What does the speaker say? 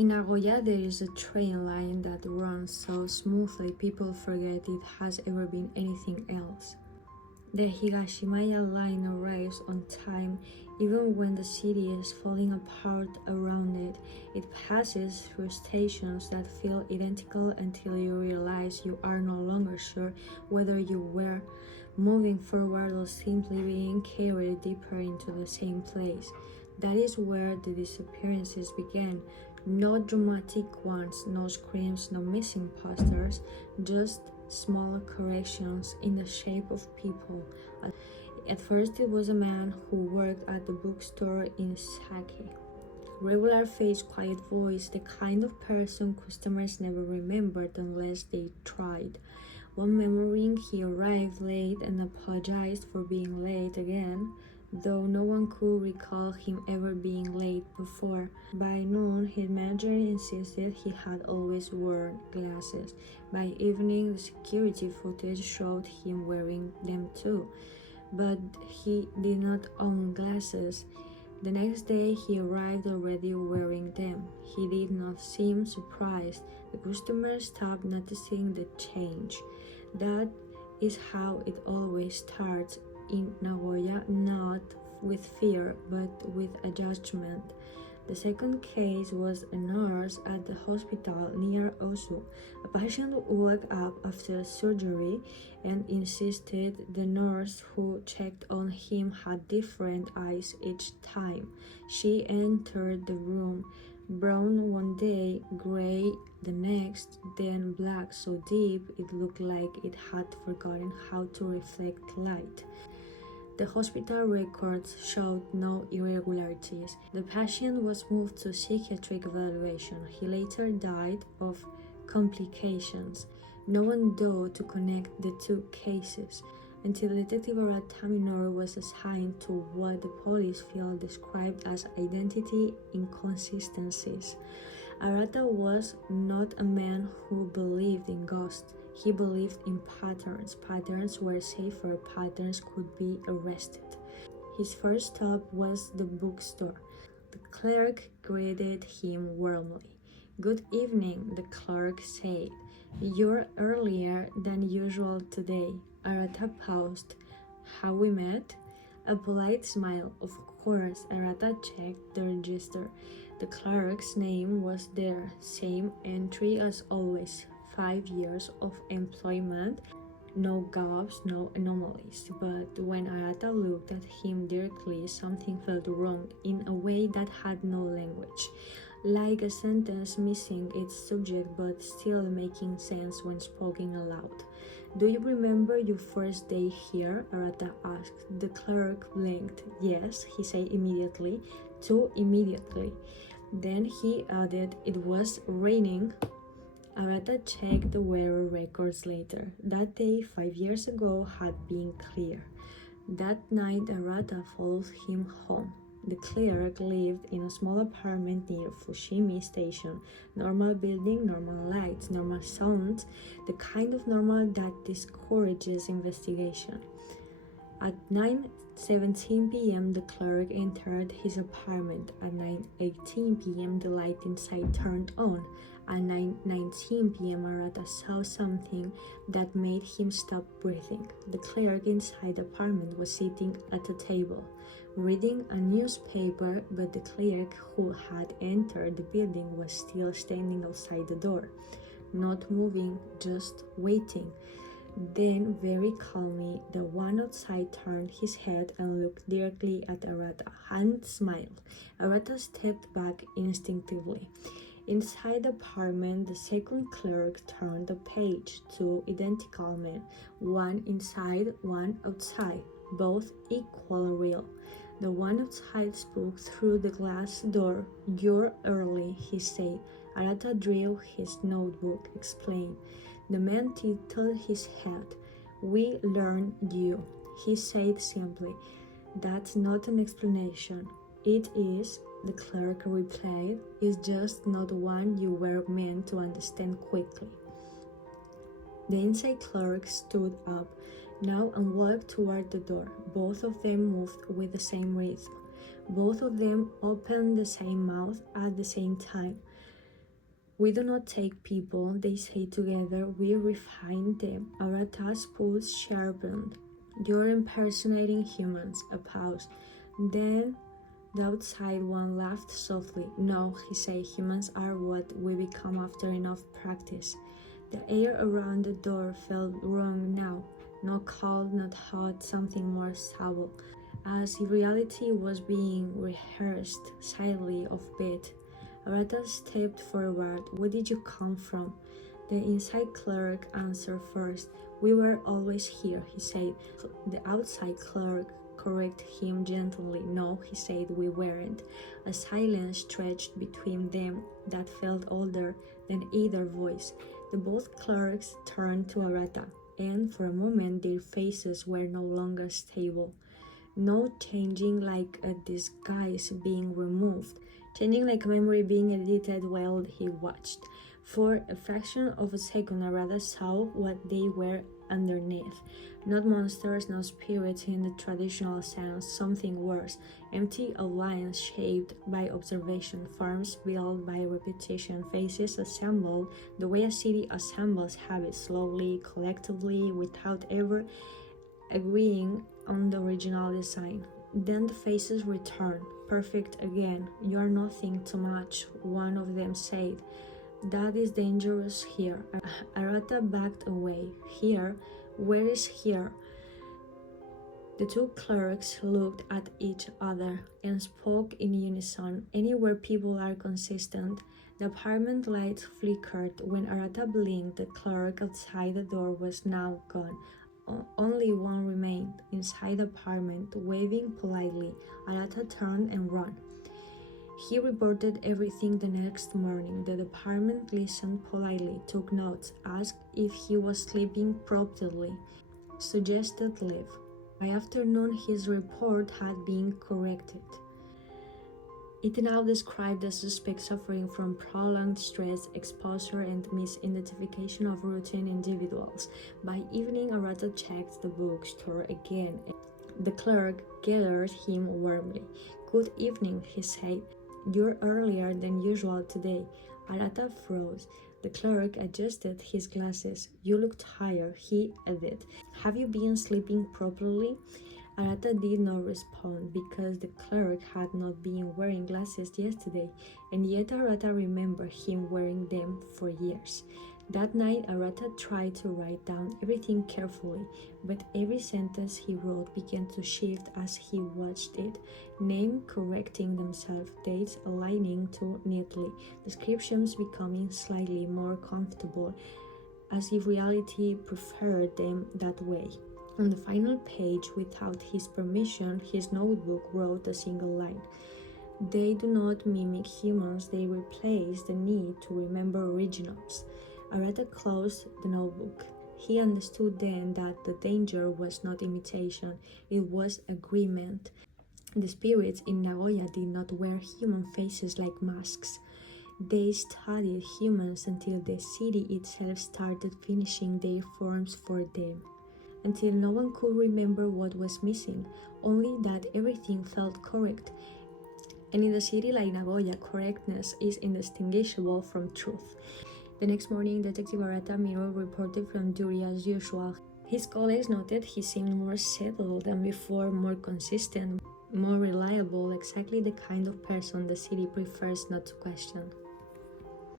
In Nagoya, there is a train line that runs so smoothly people forget it has ever been anything else. The Higashimaya line arrives on time even when the city is falling apart around it. It passes through stations that feel identical until you realize you are no longer sure whether you were moving forward or simply being carried deeper into the same place. That is where the disappearances began. No dramatic ones, no screams, no missing posters, just small corrections in the shape of people. At first, it was a man who worked at the bookstore in Sake. Regular face, quiet voice, the kind of person customers never remembered unless they tried. One morning, he arrived late and apologized for being late again, though no one could recall him ever being late before. By noon, his manager insisted he had always worn glasses. By evening, the security footage showed him wearing them too, but he did not own glasses. The next day, he arrived already wearing them. He did not seem surprised. The customers stopped noticing the change. That is how it always starts in Nagoya, not with fear, but with a judgment. The second case was a nurse at the hospital near Osu. A patient woke up after surgery and insisted the nurse who checked on him had different eyes each time. She entered the room, brown one day, gray the next, then black so deep it looked like it had forgotten how to reflect light. The hospital records showed no irregularities. The patient was moved to psychiatric evaluation. He later died of complications. No one dared to connect the two cases until Detective Arata Minoru was assigned to what the police field described as identity inconsistencies. Arata was not a man who believed in ghosts. He believed in patterns. Patterns were safer. Patterns could be arrested. His first stop was the bookstore. The clerk greeted him warmly. "Good evening," the clerk said. "You're earlier than usual today." Arata paused. "Have we met?" A polite smile. Of course, Arata checked the register. The clerk's name was there. Same entry as always. 5 years of employment, no gaps, no anomalies. But when Arata looked at him directly, something felt wrong in a way that had no language, like a sentence missing its subject but still making sense when spoken aloud. "Do you remember your first day here?" Arata asked. The clerk blinked. "Yes," he said immediately. Too immediately. Then he added, "It was raining." Arata checked the weather records later. That day, 5 years ago, had been clear. That night, Arata followed him home. The clerk lived in a small apartment near Fushimi Station. Normal building, normal lights, normal sounds, the kind of normal that discourages investigation. At 9:17 p.m., the clerk entered his apartment. At 9:18 p.m., the light inside turned on. At 9:19 p.m., Arata saw something that made him stop breathing. The clerk inside the apartment was sitting at a table, reading a newspaper, but the clerk who had entered the building was still standing outside the door, not moving, just waiting. Then, very calmly, the one outside turned his head and looked directly at Arata and smiled. Arata stepped back instinctively. Inside the apartment, the second clerk turned the page. Two identical men, one inside, one outside, both equally real. The one outside spoke through the glass door. "You're early," he said. Arata drew his notebook, explained. The man tilted his head. "We learned you," he said simply. "That's not an explanation." "It is," the clerk replied. "It's just not one you were meant to understand quickly." The inside clerk stood up now and walked toward the door. Both of them moved with the same rhythm. Both of them opened the same mouth at the same time. We do not take people, they say together, we refine them. Arata's pulse sharpened. You're impersonating humans. A pause. Then the outside one laughed softly. No, he said, humans are what we become after enough practice. The air around the door felt wrong now. Not cold, not hot, something more stable. As if reality was being rehearsed silently off beat. Arata stepped forward. Where did you come from? The inside clerk answered first. We were always here, he said. The outside clerk corrected him gently. No, he said, we weren't. A silence stretched between them that felt older than either voice. The both clerks turned to Arata, and for a moment their faces were no longer stable. No changing like a disguise being removed, changing like a memory being edited while he watched. For a fraction of a second, Arata saw what they were underneath. Not monsters, no spirits in the traditional sense, something worse. Empty outlines shaped by observation, forms built by repetition, faces assembled the way a city assembles habits, slowly, collectively, without ever agreeing on the original design. Then the faces returned, perfect again. You are nothing too much, one of them said. That is dangerous here. Arata backed away. Here? Where is here? The two clerks looked at each other and spoke in unison. Anywhere people are consistent. The apartment lights flickered. When Arata blinked, the clerk outside the door was now gone. Only one remained inside the apartment, waving politely. Arata turned and ran. He reported everything the next morning. The department listened politely, took notes, asked if he was sleeping properly, suggested leave. By afternoon, his report had been corrected. It now described the suspect suffering from prolonged stress, exposure, and misidentification of routine individuals. By evening, Arata checked the bookstore again. The clerk gathered him warmly. Good evening, he said. You're earlier than usual today. Arata froze. The clerk adjusted his glasses. You look tired, he added. Have you been sleeping properly? Arata did not respond because the clerk had not been wearing glasses yesterday, and yet Arata remembered him wearing them for years. That night, Arata tried to write down everything carefully, but every sentence he wrote began to shift as he watched it, names correcting themselves, dates aligning too neatly, descriptions becoming slightly more comfortable, as if reality preferred them that way. On the final page, without his permission, his notebook wrote a single line. They do not mimic humans, they replace the need to remember originals. Arata closed the notebook. He understood then that the danger was not imitation, it was agreement. The spirits in Nagoya did not wear human faces like masks. They studied humans until the city itself started finishing their forms for them. Until no one could remember what was missing, only that everything felt correct. And in a city like Nagoya, correctness is indistinguishable from truth. The next morning, Detective Arata Miro reported from Duri as usual. His colleagues noted he seemed more settled than before, more consistent, more reliable, exactly the kind of person the city prefers not to question.